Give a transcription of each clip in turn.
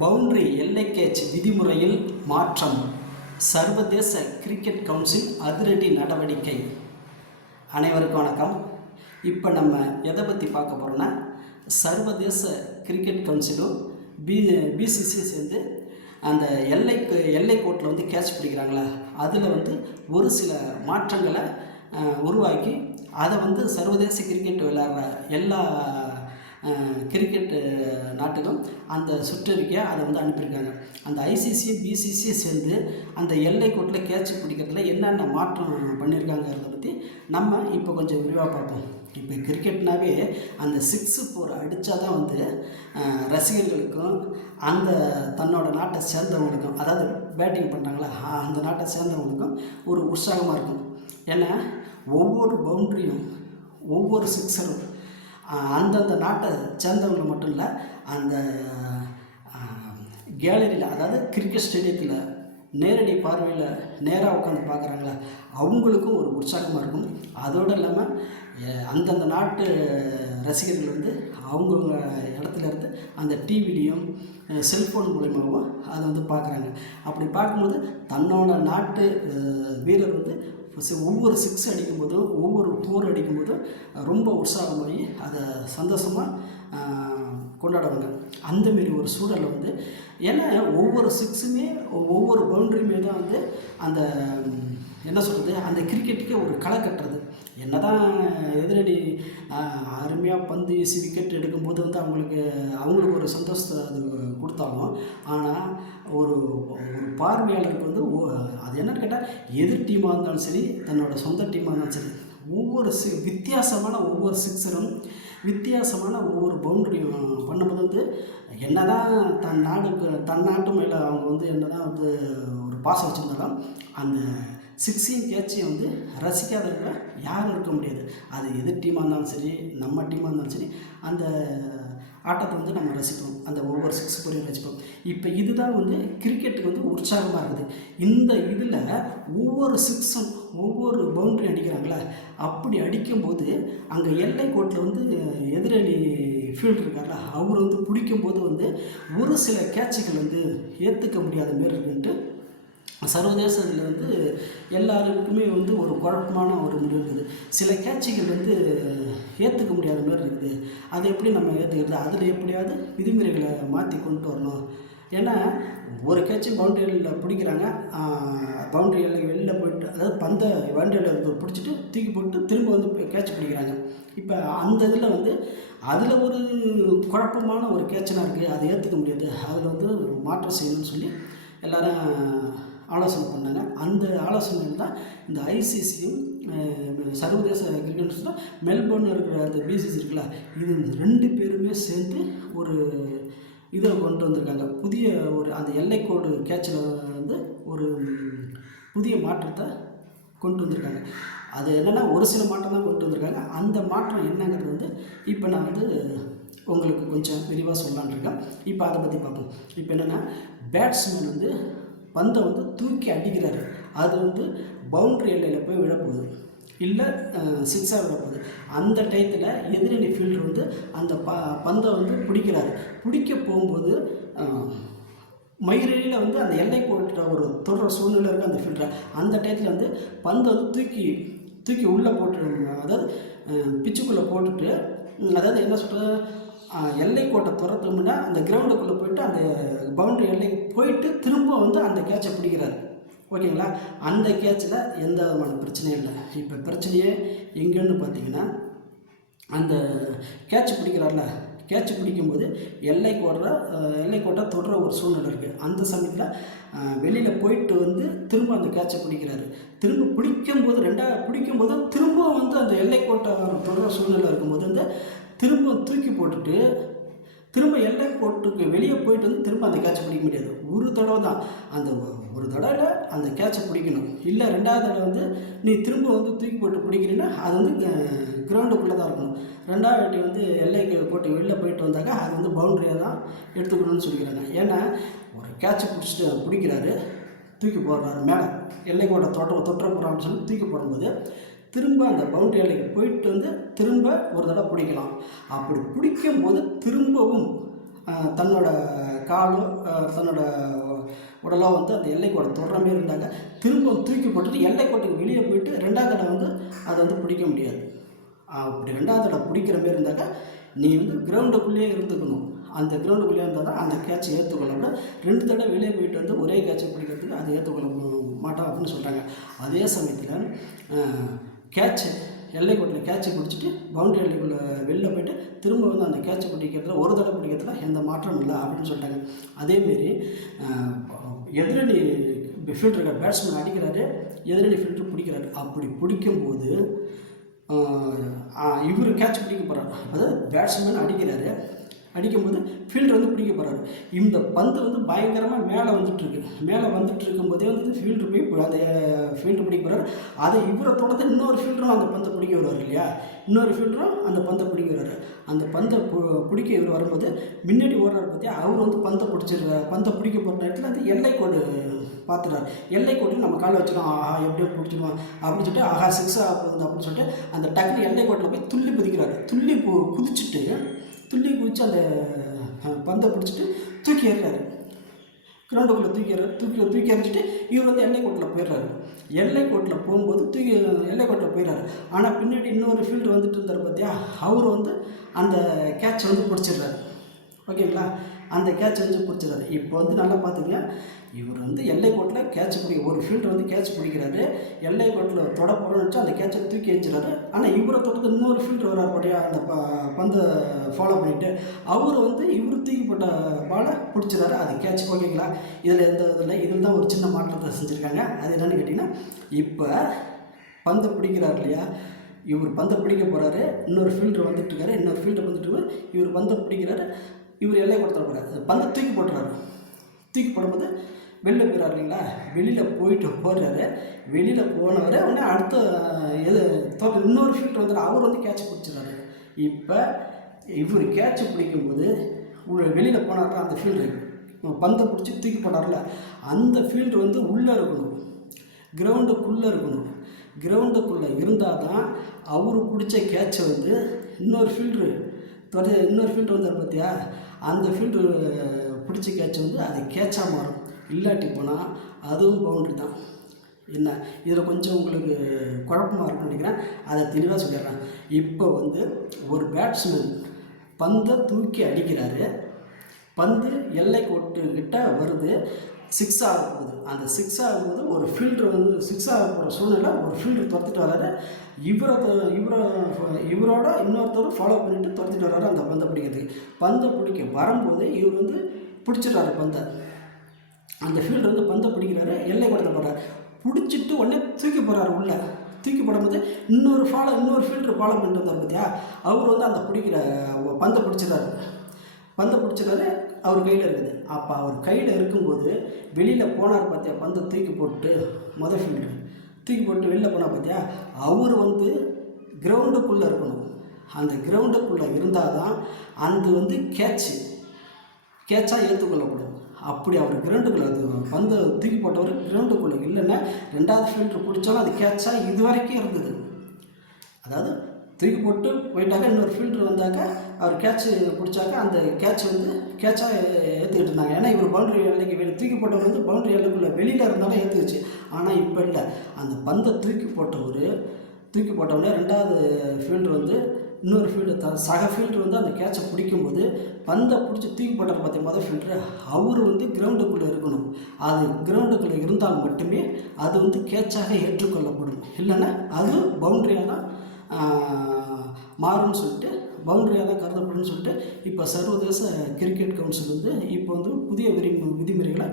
boundary எல்லை catch விதிமுறையில் மாற்றம் சர்வதேச கிரிக்கெட் கவுன்சில் அதிரடி நடவடிக்கை அனைவருக்கும் வணக்கம் இப்போ நம்ம எதை பற்றி பார்க்க போகிறோன்னா சர்வதேச கிரிக்கெட் கவுன்சிலும் பி பிசிசி சேர்ந்து அந்த எல்லைக்கு எல்லை கோட்டில் வந்து கேட்ச் பிடிக்கிறாங்களா அதில் வந்து ஒரு சில மாற்றங்களை உருவாக்கி அதை வந்து சர்வதேச கிரிக்கெட் விளையாடுற எல்லா கிரிக்கெட் நாட்டுக்கும் அந்த சுற்றறிக்கையை அதை வந்து அனுப்பியிருக்காங்க அந்த ஐசிசி பிசிசி சேர்ந்து அந்த எல்லை கோட்டில் கேட்ச் பிடிக்கிறதுல என்னென்ன மாற்றம் பண்ணியிருக்காங்கிறத பற்றி நம்ம இப்போ கொஞ்சம் விரிவாக பார்ப்போம் இப்போ கிரிக்கெட்னாவே அந்த சிக்ஸு ஃபோர் அடித்தா தான் வந்து ரசிகர்களுக்கும் அந்த தன்னோட நாட்டை சேர்ந்தவங்களுக்கும் அதாவது பேட்டிங் பண்ணுறாங்களா அந்த நாட்டை சேர்ந்தவங்களுக்கும் ஒரு உற்சாகமாக இருக்கும் ஏன்னா ஒவ்வொரு பவுண்ட்ரியும் ஒவ்வொரு சிக்ஸரும் அந்தந்த நாட்டை சேர்ந்தவங்க மட்டும் இல்லை அந்த கேலரியில் அதாவது கிரிக்கெட் ஸ்டேடியத்தில் நேரடி பார்வையில் நேராக உட்காந்து பார்க்குறாங்கள அவங்களுக்கும் ஒரு உற்சாகமாக இருக்கும் அதோடு இல்லாமல் அந்தந்த நாட்டு ரசிகர்கள் வந்து அவங்கவுங்க இடத்துல இருந்து அந்த டிவிலையும் செல்ஃபோன் மூலயமாகவும் அதை வந்து பார்க்குறாங்க அப்படி பார்க்கும்போது தன்னோட நாட்டு வீரர் வந்து ஒவ்வொரு சிக்ஸ் அடிக்கும்போது ஒவ்வொரு ஃபோர் அடிக்கும்போது ரொம்ப உற்சாகமாகி அதை சந்தோஷமாக கொண்டாடுவாங்க அந்தமாரி ஒரு சூழலை வந்து ஏன்னா ஒவ்வொரு சிக்ஸுமே ஒவ்வொரு பவுண்ட்ரியுமே தான் வந்து அந்த என்ன சொல்கிறது அந்த கிரிக்கெட்டுக்கே ஒரு களை கட்டுறது என்ன தான் எதிரணி அருமையாக பந்து வீசி விக்கெட் எடுக்கும்போது வந்து அவங்களுக்கு அவங்களுக்கு ஒரு சந்தோஷத்தை அது கொடுத்தாலும் ஆனால் ஒரு ஒரு பார்வையாளருக்கு வந்து அது என்னன்னு கேட்டால் எதிர் டீமாக இருந்தாலும் சரி தன்னோட சொந்த டீமாக இருந்தாலும் சரி ஒவ்வொரு சி வித்தியாசமான ஒவ்வொரு சிக்ஸரும் வித்தியாசமான ஒவ்வொரு பவுண்டரியும் பண்ணும்போது வந்து என்ன தான் தன் நாட்டுக்கு தன் நாட்டு மேலே அவங்க வந்து என்ன தான் வந்து ஒரு பாசம் வச்சுருந்தாலும் அந்த சிக்ஸின் கேட்சையும் வந்து ரசிக்காதவங்க யாரும் இருக்க முடியாது அது எதிர் டீமாக இருந்தாலும் சரி நம்ம டீமாக இருந்தாலும் சரி அந்த ஆட்டத்தை வந்து நம்ம ரசிப்போம் அந்த ஒவ்வொரு சிக்ஸ் போரையும் ரசிப்போம் இப்போ இதுதான் வந்து கிரிக்கெட்டுக்கு வந்து உற்சாகமாக இருக்குது இந்த இதில் ஒவ்வொரு சிக்ஸும் ஒவ்வொரு பவுண்ட்ரி அடிக்கிறாங்களே அப்படி அடிக்கும்போது அங்கே எல்லை கோட்டில் வந்து எதிரணி ஃபீல்டு இருக்கார்ல அவர் வந்து பிடிக்கும்போது வந்து ஒரு சில கேட்சுகள் வந்து ஏற்றுக்க முடியாத மாரி இருக்குன்ட்டு சர்வதேசத்தில் வந்து எல்லாருக்குமே வந்து ஒரு குழப்பமான ஒரு முடிவு இருக்குது சில கேட்சிகள் வந்து ஏற்றுக்க முடியாத மாதிரி இருக்குது அதை எப்படி நம்ம ஏற்றுக்கிறது அதில் எப்படியாவது விதிமுறைகளை மாற்றி கொண்டு வரணும் ஏன்னா ஒரு கேட்சி பவுண்டரியில் பிடிக்கிறாங்க பவுண்டரியில் வெளியில் போயிட்டு அதாவது பந்தை பவுண்டரியில் பிடிச்சிட்டு தூக்கி போட்டு திரும்ப வந்து கேட்ச் பிடிக்கிறாங்க இப்போ அந்த இதில் வந்து அதில் ஒரு குழப்பமான ஒரு கேட்சனாக இருக்குது அதை ஏற்றுக்க முடியாது அதில் வந்து மாற்றம் செய்யணும்னு சொல்லி எல்லோரும் ஆலோசனை பண்ணாங்க அந்த ஆலோசனையில் தான் இந்த ஐசிசியும் சர்வதேச கிரிக்கெட்ஸில் மெல்போர்னில் இருக்கிற அந்த பிசிசி இருக்குல்ல இது ரெண்டு பேருமே சேர்ந்து ஒரு இதை கொண்டு வந்திருக்காங்க புதிய ஒரு அந்த எல்லைக்கோடு கேட்சில் வந்து ஒரு புதிய மாற்றத்தை கொண்டு வந்திருக்காங்க அது என்னென்னா ஒரு சில மாற்றம் தான் கொண்டு வந்திருக்காங்க அந்த மாற்றம் என்னங்கிறது வந்து இப்போ நான் வந்து உங்களுக்கு கொஞ்சம் விரிவாக சொல்லலான் இருக்கேன் இப்போ அதை பற்றி பார்ப்போம் இப்போ என்னென்னா பேட்ஸ்மேன் வந்து பந்தை வந்து தூக்கி அடிக்கிறாரு அது வந்து பவுண்ட்ரி எல்லையில் போய் விழப்போகுது இல்லை சிக்ஸாக விடப்போகுது அந்த டைத்தில் எதிரணி ஃபீல்டர் வந்து அந்த ப பந்தை வந்து பிடிக்கிறாரு பிடிக்க போகும்போது மயிரில வந்து அந்த எல்லை போட்ட ஒரு தொடர சூழ்நிலை இருக்குது அந்த ஃபீல்டர் அந்த டைத்தில் வந்து பந்தை வந்து தூக்கி தூக்கி உள்ளே போட்டு அதாவது பிச்சுக்குள்ளே போட்டுட்டு அதாவது என்ன சொல்கிறது எல்லை கோட்டை துறத்துமுன்னா அந்த கிரவுண்டுக்குள்ளே போயிட்டு அந்த பவுண்டரி எல்லைக்கு போயிட்டு திரும்ப வந்து அந்த கேட்சை பிடிக்கிறாரு ஓகேங்களா அந்த கேட்சில் எந்த விதமான பிரச்சனையும் இல்லை இப்போ பிரச்சனையே எங்கேன்னு பார்த்தீங்கன்னா அந்த கேட்ச் பிடிக்கிறார்ல கேட்ச் பிடிக்கும்போது எல்லை கோடுற எல்லை கோட்டை தொடுற ஒரு சூழ்நிலை இருக்குது அந்த சமயத்தில் வெளியில் போயிட்டு வந்து திரும்ப அந்த கேட்சை பிடிக்கிறாரு திரும்ப பிடிக்கும்போது ரெண்டாவது பிடிக்கும்போது திரும்ப வந்து அந்த எல்லை கோட்டை தொடுற சூழ்நிலை இருக்கும்போது வந்து திரும்ப தூக்கி போட்டுட்டு திரும்ப எல்லை போட்டு வெளியே போயிட்டு வந்து திரும்ப அந்த கேட்சை பிடிக்க முடியாது ஒரு தடவை தான் அந்த ஒரு தடவை அந்த கேட்சை பிடிக்கணும் இல்லை ரெண்டாவது தடவை வந்து நீ திரும்ப வந்து தூக்கி போட்டு பிடிக்கிறீன்னா அது வந்து கிரவுண்டுக்குள்ளே தான் இருக்கணும் ரெண்டாவது வாட்டி வந்து எல்லைக்கு போட்டு வெளியில் போயிட்டு வந்தாக்க அது வந்து பவுண்டரியாக தான் எடுத்துக்கணும்னு சொல்லிக்கிறாங்க ஏன்னா ஒரு கேட்சை பிடிச்சிட்டு பிடிக்கிறாரு தூக்கி போடுறாரு மேலே எல்லைக்கோட தோட்டம் தொற்ற போகிறான்னு சொல்லி தூக்கி போடும்போது திரும்ப அந்த பவுண்டரி எல்லைக்கு போயிட்டு வந்து திரும்ப ஒரு தடவை பிடிக்கலாம் அப்படி பிடிக்கும் போது திரும்பவும் தன்னோட காலோ தன்னோட உடலாக வந்து அந்த எல்லைக்கோட தொடரமே இருந்தாங்க திரும்பவும் தூக்கி போட்டுட்டு எல்லைக்கோட்டைக்கு வெளியே போயிட்டு ரெண்டாவது தடவை வந்து அதை வந்து பிடிக்க முடியாது அப்படி ரெண்டாவது தடவை பிடிக்கிற மாதிரி இருந்தாங்க நீ வந்து கிரவுண்டுக்குள்ளேயே இருந்துக்கணும் அந்த கிரவுண்டுக்குள்ளேயே இருந்தால் தான் அந்த கேட்சை ஏற்றுக்கொள்ள ரெண்டு தடவை வெளியே போயிட்டு வந்து ஒரே கேட்சை பிடிக்கிறதுக்கு அதை ஏற்றுக்கொள்ள மாட்டோம் அப்படின்னு சொல்கிறாங்க அதே சமயத்தில் கேட்சு எல்லை கோட்டில் கேட்சை பிடிச்சிட்டு பவுண்டரி எல்லைக்குள்ளே வெளில போயிட்டு திரும்ப வந்து அந்த கேட்சை பிடிக்கிறதுல ஒரு தடவை பிடிக்கிறதுல எந்த மாற்றமும் இல்லை அப்படின்னு சொல்லிட்டாங்க அதேமாரி எதிரணி ஃபீல்டருக்கு பேட்ஸ்மேன் அடிக்கிறாரு எதிரணி ஃபில்டர் பிடிக்கிறாரு அப்படி பிடிக்கும்போது இவர் கேட்ச் பிடிக்க போகிறார் அதாவது பேட்ஸ்மேன் அடிக்கிறாரு அடிக்கும்போது ஃபீல்டர் வந்து பிடிக்க போகிறாரு இந்த பந்து வந்து பயங்கரமாக மேலே வந்துட்டுருக்கு மேலே வந்துட்டு இருக்கும்போதே வந்து ஃபீல்டர் போய் அந்த ஃபீல்டர் பிடிக்க போகிறாரு அதை இவரை தொடர்ந்து இன்னொரு ஃபீல்டரும் அந்த பந்தை பிடிக்க வருவார் இல்லையா இன்னொரு ஃபீல்டரும் அந்த பந்தை பிடிக்க வருவார் அந்த பந்தை பிடிக்க இவர் வரும்போது முன்னாடி ஓடுறாரு பார்த்தியா அவர் வந்து பந்தை பிடிச்சிடுறாரு பந்தை பிடிக்க போகிற நேரத்தில் அது எல்லை கோடு பார்த்துறாரு எல்லை கோட்டில் நம்ம காலை வச்சுக்கலாம் ஆஹா எப்படியோ பிடிச்சிடுவோம் அப்படின்னு சொல்லிட்டு ஆஹா சிக்ஸ் ஆகுது அப்படின்னு சொல்லிட்டு அந்த டக்குனு எல்லை கோட்டில் போய் துள்ளி குதிக்கிறாரு துள்ளி குதிச்சுட்டு துள்ளி குதிச்சு அந்த பந்தை பிடிச்சிட்டு தூக்கி ஏறுறாரு கிரௌண்டுக்குள்ளே தூக்கி தூக்கி தூக்கி எறிஞ்சிட்டு இவர் வந்து எல்லை கோட்டில் போயிடுறாரு எல்லை கோட்டில் போகும்போது தூக்கி எல்லை கோட்டில் போயிடுறாரு ஆனால் பின்னாடி இன்னொரு ஃபீல்டு வந்துட்டு இருந்தார் பார்த்தியா அவர் வந்து அந்த கேட்சை வந்து பிடிச்சிடுறாரு ஓகேங்களா அந்த கேட்ச் வந்து பிடிச்சிடாரு இப்போ வந்து நல்லா பார்த்தீங்கன்னா இவர் வந்து எல்லை கோட்டில் கேட்ச் பிடிக்க ஒரு ஃபீல்டர் வந்து கேட்ச் பிடிக்கிறாரு எல்லை கோட்டில் தொட போடணுச்சு அந்த கேட்சை தூக்கி வச்சுறாரு ஆனால் இவரை தொடர்ந்து இன்னொரு ஃபீல்டர் வர்றார் படியா அந்த ப பந்தை ஃபாலோ பண்ணிவிட்டு அவர் வந்து இவர் தூக்கிப்பட்ட பாலை பிடிச்சிடாரு அது கேட்ச் ஓகேங்களா இதில் எந்த இதில் இதில் தான் ஒரு சின்ன மாற்றத்தை செஞ்சுருக்காங்க அது என்னென்னு கேட்டிங்கன்னா இப்போ பந்து பிடிக்கிறார் இல்லையா இவர் பந்தை பிடிக்க போகிறாரு இன்னொரு ஃபீல்டர் வந்துட்டுருக்காரு இன்னொரு ஃபீல்டர் வந்துட்டு இவர் பந்தை பிடிக்கிறாரு இவர் எல்லை கொடுத்துடக்கூடாது பந்து தூக்கி போட்டுறாரு தூக்கி போடும்போது வெளியில் போயிடறாரு இல்லைங்களா வெளியில் போயிட்டு போடுறாரு வெளியில் போனவர் உடனே அடுத்த எது இன்னொரு ஃபீல்டர் வந்து அவர் வந்து கேட்ச் பிடிச்சிடறாரு இப்போ இவர் கேட்ச் பிடிக்கும்போது வெளியில் போனார்ல அந்த ஃபீல்டு பந்தை பிடிச்சி தூக்கி போனார்ல அந்த ஃபீல்டு வந்து உள்ளே இருக்கணும் கிரவுண்டுக்குள்ளே இருக்கணும் கிரவுண்டுக்குள்ளே இருந்தால் தான் அவர் பிடிச்ச கேட்சை வந்து இன்னொரு ஃபீல்டரு தொடர் இன்னொரு ஃபீல்டர் வந்தார் பார்த்தியா அந்த ஃபீல்டு பிடிச்ச கேட்ச் வந்து அது கேட்சாக மாறும் இல்லாட்டி போனால் அதுவும் பவுண்ட்ரி தான் என்ன இதில் கொஞ்சம் உங்களுக்கு குழப்பமாக இருக்கும் நினைக்கிறேன் அதை தெளிவாக சொல்லிடுறேன் இப்போ வந்து ஒரு பேட்ஸ்மேன் பந்தை தூக்கி அடிக்கிறாரு பந்து எல்லை கோட்டுக்கிட்ட வருது சிக்ஸ் ஆக போகுது அந்த சிக்ஸ் ஆகும்போது ஒரு ஃபீல்டர் வந்து சிக்ஸ் ஆக போகிற சூழ்நிலை ஒரு ஃபீல்டர் துரத்துட்டு வராரு இவரை இவரோ இவரோட இன்னொருத்தரும் ஃபாலோ பண்ணிவிட்டு துரத்துட்டு வராரு அந்த பந்தை பிடிக்கிறதுக்கு பந்தை பிடிக்க வரும்போது இவர் வந்து பிடிச்சிடுறாரு பந்தை அந்த ஃபீல்டர் வந்து பந்தை பிடிக்கிறாரு எல்லை படத்தை போடுறாரு பிடிச்சிட்டு உடனே தூக்கி போகிறாரு உள்ளே தூக்கி போடும்போது இன்னொரு ஃபாலோ இன்னொரு ஃபீல்டர் ஃபாலோ பண்ணிட்டு வந்தார் பார்த்தியா அவர் வந்து அந்த பிடிக்கிற பந்தை பிடிச்சிடாரு பந்தை பிடிச்சிடாரு அவர் கையில் இருக்குது அப்போ அவர் கையில் இருக்கும்போது வெளியில் போனார் பார்த்தியா பந்தை தூக்கி போட்டு மொதல் ஃபீல்டு தூக்கி போட்டு வெளியில் போனால் பார்த்தியா அவர் வந்து கிரவுண்டுக்குள்ளே இருக்கணும் அந்த கிரவுண்டுக்குள்ளே இருந்தால் தான் அது வந்து கேட்சு கேட்சாக ஏற்றுக்கொள்ளக்கூடும் அப்படி அவர் கிரவுண்டுக்குள்ளே பந்து தூக்கி போட்டவர் கிரவுண்டுக்குள்ளே இல்லைன்னா ரெண்டாவது ஃபீல்டர் பிடிச்சாலும் அது கேட்சாக இது வரைக்கும் இருந்தது அதாவது தூக்கி போட்டு போயிட்டாக்க இன்னொரு ஃபீல்டர் வந்தாக்க அவர் கேட்ச் பிடிச்சாக்க அந்த கேட்ச் வந்து கேட்சாக ஏற்றுக்கிட்டு இருந்தாங்க ஏன்னா இவர் பவுண்டரி எல்லைக்கு வெளியே தூக்கி போட்டவர் வந்து பவுண்டரி எல்லைக்குள்ளே வெளியில் இருந்தாலும் ஏற்றுக்குச்சு ஆனால் இப்போ இல்லை அந்த பந்தை தூக்கி போட்டவர் தூக்கி போட்டவுடனே ரெண்டாவது ஃபீல்டர் வந்து இன்னொரு ஃபீல்டு த சக ஃபீல்டர் வந்து அந்த கேட்சை பிடிக்கும்போது பந்தை பிடிச்சி தூக்கி போட்டார் பார்த்தீங்கன்னா மொதல் ஃபீல்டர் அவர் வந்து கிரவுண்டுக்குள்ளே இருக்கணும் அது கிரவுண்டுக்குள்ளே இருந்தால் மட்டுமே அது வந்து கேட்சாக ஏற்றுக்கொள்ளப்படும் இல்லைன்னா அது பவுண்ட்ரியாக தான் மாறும்னு சொல்லிட்டு பவுண்டரியாக தான் கருதப்படும்னு சொல்லிட்டு இப்போ சர்வதேச கிரிக்கெட் கவுன்சில் வந்து இப்போ வந்து புதிய விதி விதிமுறைகளை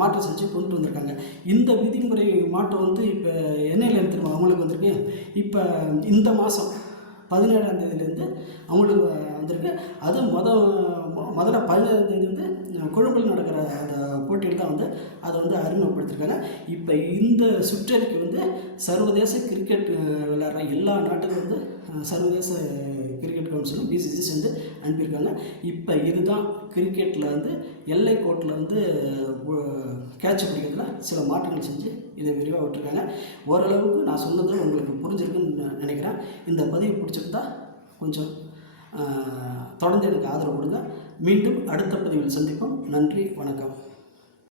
மாற்றம் செஞ்சு கொண்டு வந்திருக்காங்க இந்த விதிமுறை மாற்றம் வந்து இப்போ என்ன திரும்ப அவங்களுக்கு வந்திருக்கு இப்போ இந்த மாதம் பதினேழாம் தேதியிலேருந்து அவங்களுக்கு வந்திருக்கு அதுவும் மொத முதல்ல பதினேழாம் தேதி வந்து கொழும்பில் நடக்கிற அந்த போட்டியில் தான் வந்து அதை வந்து அறிமுகப்படுத்தியிருக்காங்க இப்போ இந்த சுற்றறிக்கை வந்து சர்வதேச கிரிக்கெட் விளையாடுற எல்லா நாட்டுக்கும் வந்து சர்வதேச கிரிக்கெட் கவுன்சிலும் பிசிசி சேர்ந்து அனுப்பியிருக்காங்க இப்போ இதுதான் கிரிக்கெட்டில் வந்து எல்லை கோட்டில் வந்து கேட்ச் பிடிக்கிறதுல சில மாற்றங்கள் செஞ்சு இதை விரிவாக விட்டுருக்காங்க ஓரளவுக்கு நான் சொன்னது உங்களுக்கு புரிஞ்சிருக்குன்னு நினைக்கிறேன் இந்த பதிவு பிடிச்சிருந்தா கொஞ்சம் தொடர்ந்து எனக்கு ஆதரவு கொடுங்க மீண்டும் அடுத்த பதிவில் சந்திப்போம் நன்றி வணக்கம்